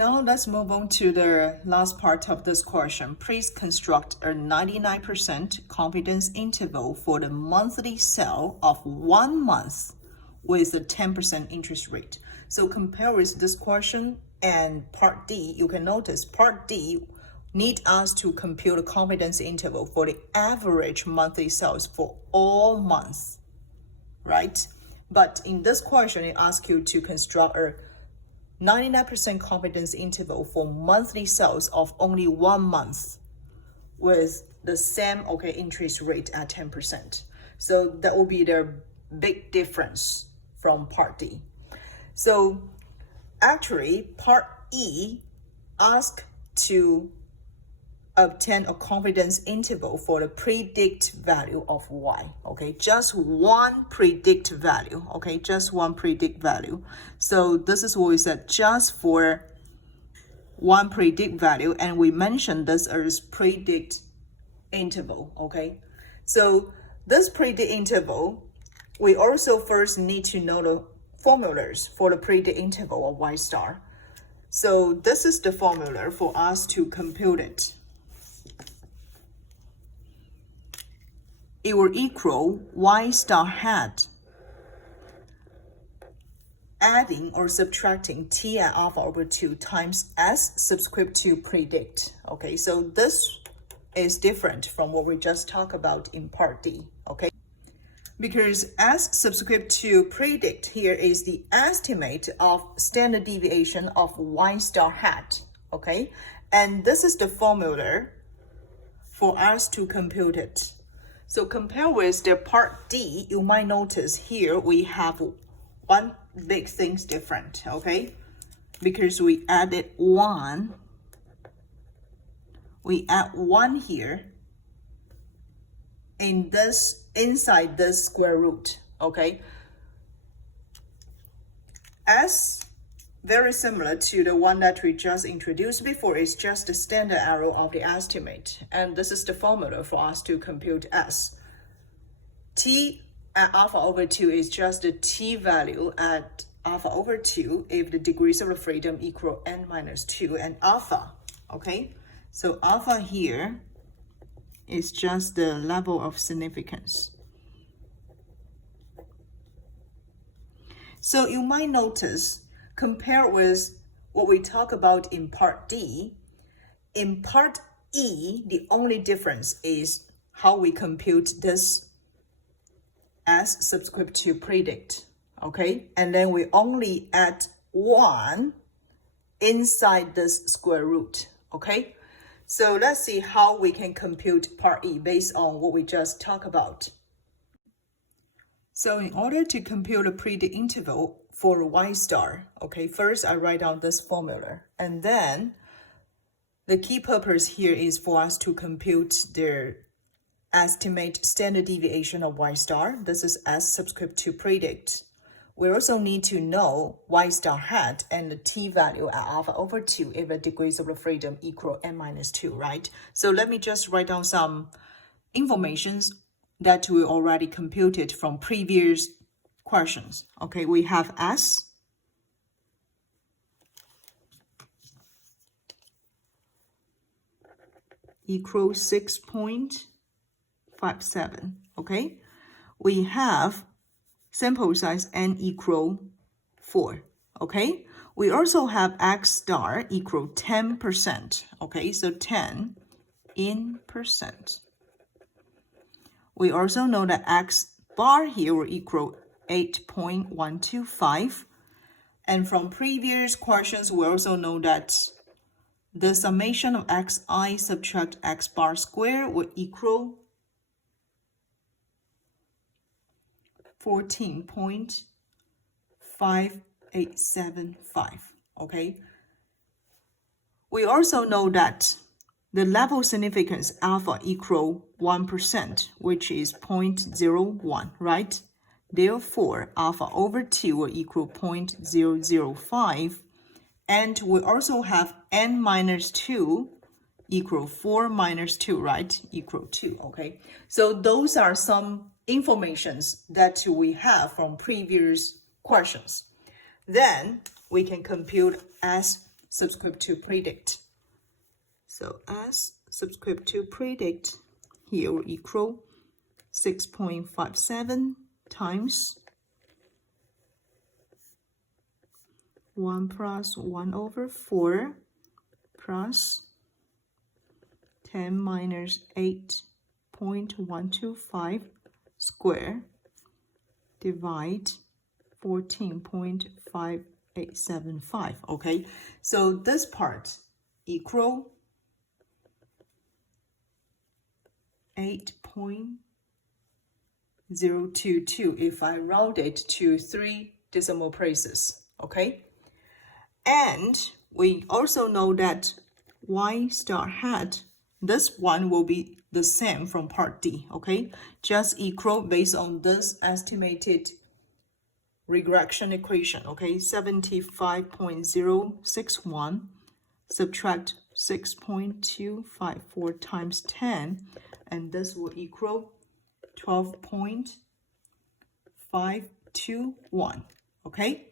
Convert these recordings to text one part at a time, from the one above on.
Now let's move on to the last part of this question. Please construct a 99% confidence interval for the monthly sale of 1 month with a 10% interest rate. So compare with this question and part D, you can notice part D need us to compute a confidence interval for the average monthly sales for all months, right? But in this question, it asks you to construct a 99% confidence interval for monthly sales of only 1 month with the same interest rate at 10%. So that will be the big difference from part D. So actually part E asks to obtain a confidence interval for the predict value of y, just one predict value, just one predict value. So this is what we said, just for one predict value, and we mentioned this as predict interval, So this predict interval, we also first need to know the formulas for the predict interval of y star. So this is the formula for us to compute it. It will equal y star hat adding or subtracting t at alpha over 2 times s subscript to predict. So this is different from what we just talked about in part D, because s subscript to predict here is the estimate of standard deviation of y star hat, and this is the formula for us to compute it. So compare with the part D, you might notice here we have one big thing's different, because we added 1. We add 1 here in this, inside this square root, S, very similar to the one that we just introduced before, is just the standard error of the estimate. And this is the formula for us to compute S. T at alpha over 2 is just the t value at alpha over 2 if the degrees of freedom equal n minus 2 and alpha, So alpha here is just the level of significance. So you might notice, compare with what we talk about in part D, in part E, the only difference is how we compute this as subscript to predict, and then we only add 1 inside this square root, So let's see how we can compute part E based on what we just talked about. So in order to compute a predict interval for y star, first I write down this formula, and then the key purpose here is for us to compute the estimate standard deviation of y star. This is S subscript to predict. We also need to know y star hat and the t value at alpha over 2 if the degrees of freedom equal n minus 2, right? So let me just write down some informations that we already computed from previous questions. We have S equals 6.57, We have sample size n equal 4, We also have x star equal 10%, So 10 in percent. We also know that x bar here will equal 8.125. And from previous questions, we also know that the summation of xi subtract x bar square will equal 14.5875, We also know that the level significance alpha equal 1%, which is 0.01, right? Therefore, alpha over 2 will equal 0.005. And we also have n minus 2 equal 4 minus 2, right? Equal 2, So those are some informations that we have from previous questions. Then we can compute as subscript to predict. So S subscript to predict here will equal 6.57 times 1 plus 1 over 4 plus 10 minus 8.125 square divide 14.5875. Okay, so this part equal 8.022 if I round it to 3 decimal places. Okay, and we also know that y star hat, this one will be the same from part D. Okay, just equal based on this estimated regression equation. Okay, 75.061 subtract 6.254 times 10, and this will equal 12.521. Okay,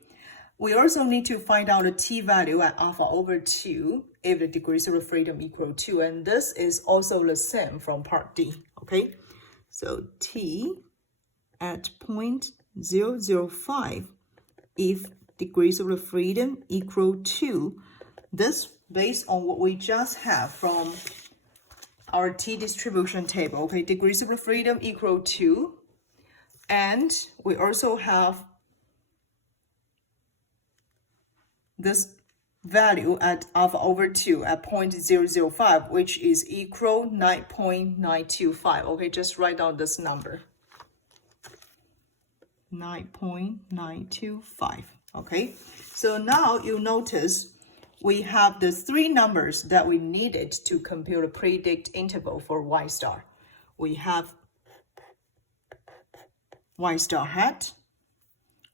we also need to find out the t value at alpha over 2 if the degrees of freedom equal 2, and this is also the same from part D. Okay, so t at 0.005 if degrees of freedom equal 2. This based on what we just have from our t distribution table. Okay, degrees of freedom equal 2, and we also have this value at alpha over 2 at 0.005, which is equal 9.925. Okay, just write down this number. 9.925. Okay, so now you notice we have the 3 numbers that we needed to compute a predict interval for y star. We have y star hat,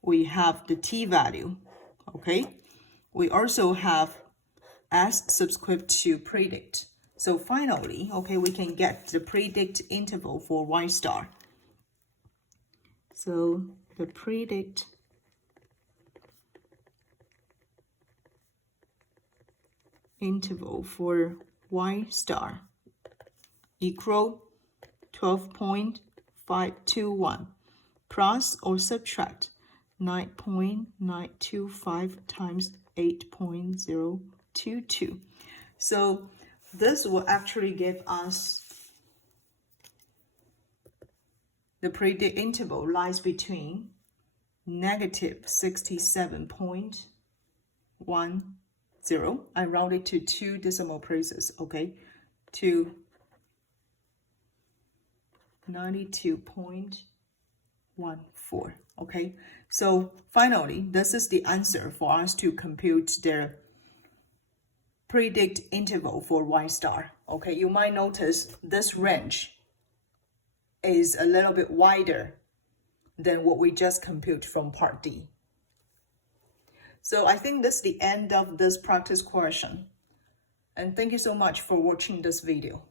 we have the t value. Okay, we also have S subscript to predict. So finally, okay, we can get the predict interval for y star. So the predict interval for y star equal 12.521 plus or subtract 9.925 times 8.022. So this will actually give us the predict interval lies between negative 67.10. I round it to 2 decimal places, okay, to 92.14. Okay, so finally, this is the answer for us to compute the predict interval for y star. Okay, you might notice this range is a little bit wider than what we just compute from part D. So I think that's the end of this practice question. And thank you so much for watching this video.